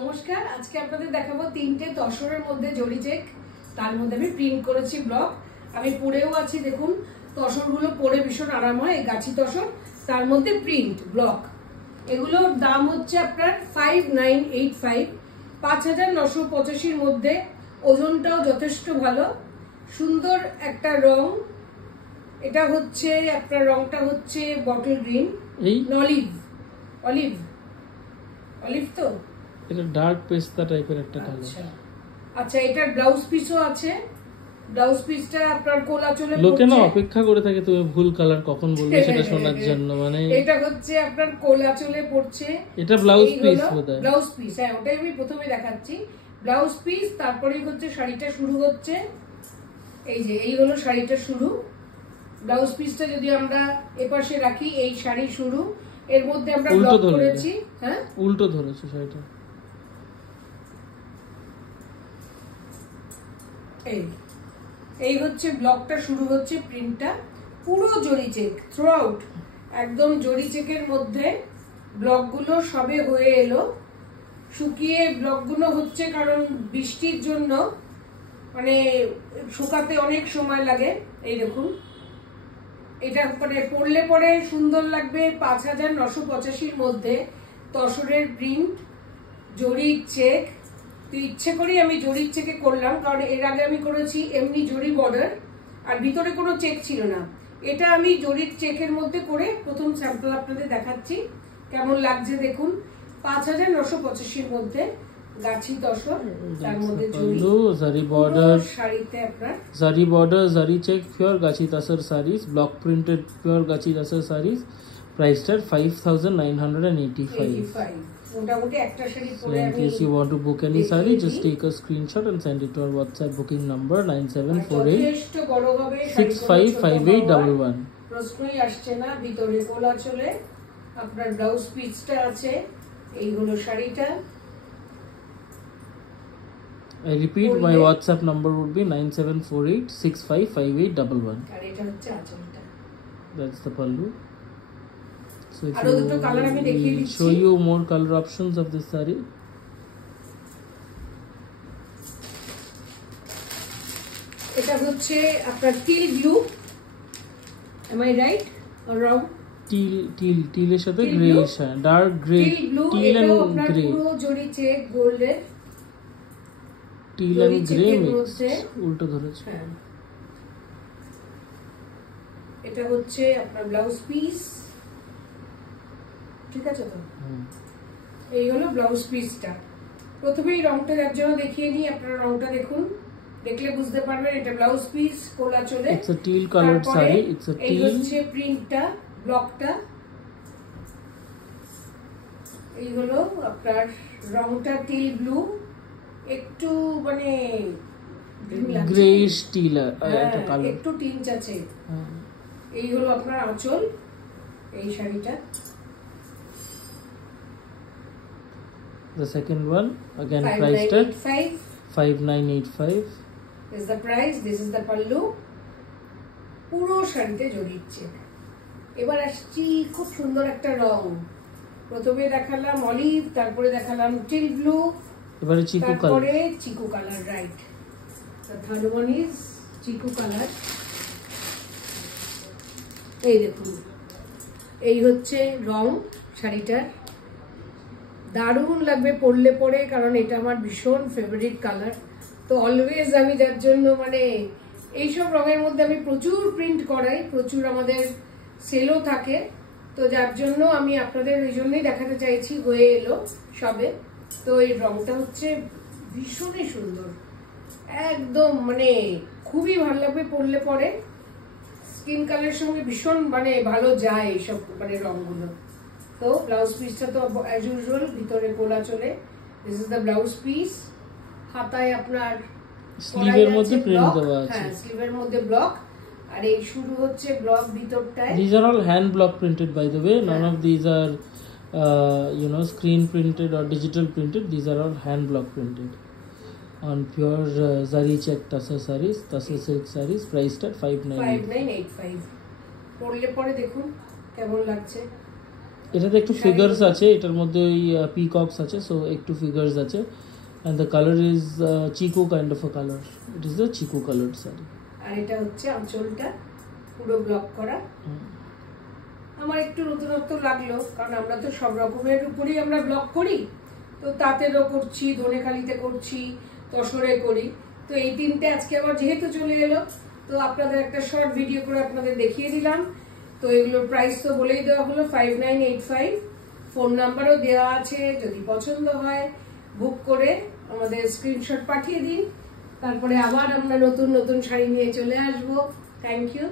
নমস্কার, আজকে আপনাদের দেখাবো তিনটে তসরের মধ্যে জরি চেক, তার মধ্যে আমি প্রিন্ট করেছি ব্লক। আমি পরেও আছি, দেখুন তসরগুলো পরে ভীষণ আরাম হয়, এই গাছি তসর, তার মধ্যে প্রিন্ট ব্লক। এগুলোর দাম হচ্ছে আপনার 5985, 5985-র মধ্যে। ওজনটাও যথেষ্ট ভালো, সুন্দর একটা রং। এটা হচ্ছে আপনার রংটা হচ্ছে bottle green, olive olive olive তো এটা ডার্ক পেস্তা টাইপের একটা কালার। আচ্ছা, এটার ব্লাউজ পিসও আছে। ব্লাউজ পিসটা আপনার কোলা চলে পড়ছে। লোকে না অপেক্ষা করে থাকে তুমি ভুল কালার কখন বলবে সেটা শোনার জন্য। মানে এটা হচ্ছে আপনার কোলা চলে পড়ছে। এটা ব্লাউজ পিস বোধহয়। ব্লাউজ পিস, হ্যাঁ, ওটাই আমি প্রথমে দেখাচ্ছি। ব্লাউজ পিস, তারপরেই হচ্ছে শাড়িটা শুরু হচ্ছে। এই যে এই হলো শাড়িটা শুরু। ব্লাউজ পিসটা যদি আমরা এপাশে রাখি, এই শাড়ি শুরু। এর মধ্যে আমরা ব্লক করেছি। হ্যাঁ, উল্টো ধরেছে শাড়িটা। এই হচ্ছে ব্লকটা শুরু হচ্ছে, প্রিন্টটা পুরো জরি চেক থ্রু আউট, একদম জরি চেকের মধ্যে ব্লকগুলো সবে হয়ে এলো। শুকিয়ে ব্লকগুলো হচ্ছে কারণ বৃষ্টির জন্য, মানে শুকাতে অনেক সময় লাগে। এই দেখুন, এটা মানে পরলে পরে সুন্দর লাগবে। 5985-র মধ্যে তসরের প্রিন্ট, জরির চেক। তো ইচ্ছে করেই আমি জরির চেকে করলাম, কারণ এর আগে আমি করেছি এমনি জরি বর্ডার, আর ভিতরে কোনো চেক ছিল না। এটা আমি জরির চেকের মধ্যে করে প্রথম স্যাম্পল আপনাদের দেখাচ্ছি, কেমন লাগছে দেখুন। 5985-র মধ্যে গাছি তসর, তার মধ্যে জারি বর্ডার, শাড়িতে আপনার জারি বর্ডার, জারি check, pure Gachhi tussar সারিস, block printed pure Gachhi tussar সারিস, priced at 5985. মোটামুটি একটা শাড়ি পরে in case you want to book any saree, just take a screenshot and send it to our WhatsApp booking number 9748655811. প্রশ্নই আসছে না। ভিতরে কোলা চলে আপনার ব্লাউজ পিসটা আছে। এই হলো শাড়িটা। I repeat, my WhatsApp number would be 9748655811. আর এটা হচ্ছে আঁচলটা। That's the pallu. So if দুটো কালার আমি দেখিয়ে দিচ্ছি, show you more color options of this saree. এটা হচ্ছে আপনার teal blue, am I right or wrong? Till এর সাথে greyish, dark grey, till and grey, পুরো জরি চেক গোল্ডের, টিল এন্ড গ্রে মিক্স, উল্টো ধরেছে। এটা হচ্ছে আপনার ব্লাউজ পিস, ঠিক আছে তো? এই হলো ব্লাউজ পিসটা। প্রথমেই রংটা যার জন্য দেখিয়ে নিই, আপনারা রংটা দেখুন, দেখলে বুঝতে পারবেন। এটা ব্লাউজ পিস, কোলা চলে, it's a teal colored saree, it's a এই teal, হচ্ছে প্রিন্টটা, ব্লকটা। এই হলো আপনার রংটা টিল ব্লু, একটু মানে গ্রেইশ টিল একটা কালার, একটু টিঞ্চ আছে। এই হলো আপনার আঁচল, এই শাড়িটা। The second one again priced at 5985 is the price. This is the pallu. পুরো শাড়িতে জড়িয়ে চেক। এবার আসছি খুব সুন্দর একটা রং। প্রথমে দেখালাম অলিভ, তারপরে দেখালাম টিল ব্লু, এবারে চিকু কালার, তারপরে chikoo colour, right. The third one is chikoo colour. এই দেখুন, এই হচ্ছে রং শাড়িটার। দারুণ লাগবে পরলে পরে, কারণ এটা আমার ভীষণ ফেভারিট কালার। তো অলওয়েজ আমি যার জন্য মানে এইসব রঙের মধ্যে আমি প্রচুর প্রিন্ট করাই, প্রচুর আমাদের সেলও থাকে। তো যার জন্য আমি আপনাদের ওই জন্যই দেখাতে চাইছি, হয়ে এলো সবে। তো এই রংটা হচ্ছে ভীষণই সুন্দর, একদম মানে খুবই ভালো লাগবে পরলে পরে। স্কিন কালারের সঙ্গে ভীষণ মানে ভালো যায় এইসব মানে রংগুলো। তো ব্লাউজ পিসটা তো অ্যাজ ইউজুয়াল ভিতরে কোলা চলে। This is the blouse piece. হাতায় আপনার স্লিভের মধ্যে প্রিন্ট দেওয়া আছে, হ্যাঁ, স্লিভের মধ্যে ব্লক। আর এই শুরু হচ্ছে block ভিতরটায়। These are all hand block printed, by the way. None of these are screen printed or digital printed. These are all hand block printed on pure zari check tassar sarees, tassar silk sarees, priced at 5985. পরলে পরে দেখুন কেমন লাগছে। এটাতে একটু figures আছে, এটার মধ্যে ওই পিকক্স আছে, সো একটু ফিগার্স আছে, and the color is chiku kind of a color. It is a chiku colored saree. আর এটা হচ্ছে আঁচলটা পুরো ব্লক করা। আমার একটু নতুনত্ব লাগলো, কারণ আমরা তো সব রকমের উপরেই আমরা ব্লক করি, তো তাঁতেরও করছি, ধনেখালিতে করছি, তসরে করি। তো এই তিনটে আজকে আবার যেহেতু চলে এলো, তো আপনাদের একটা শর্ট ভিডিও করে আপনাদের দেখিয়ে দিলাম। তো এগুলোর প্রাইস তো বলেই দেওয়া হলো 5985, ফোন নাম্বারও দেওয়া আছে, যদি পছন্দ হয় বুক করে আমাদের স্ক্রিনশট পাঠিয়ে দিন, তারপরে আবার আমরা নতুন নতুন শাড়ি নিয়ে চলে আসবো। Thank you.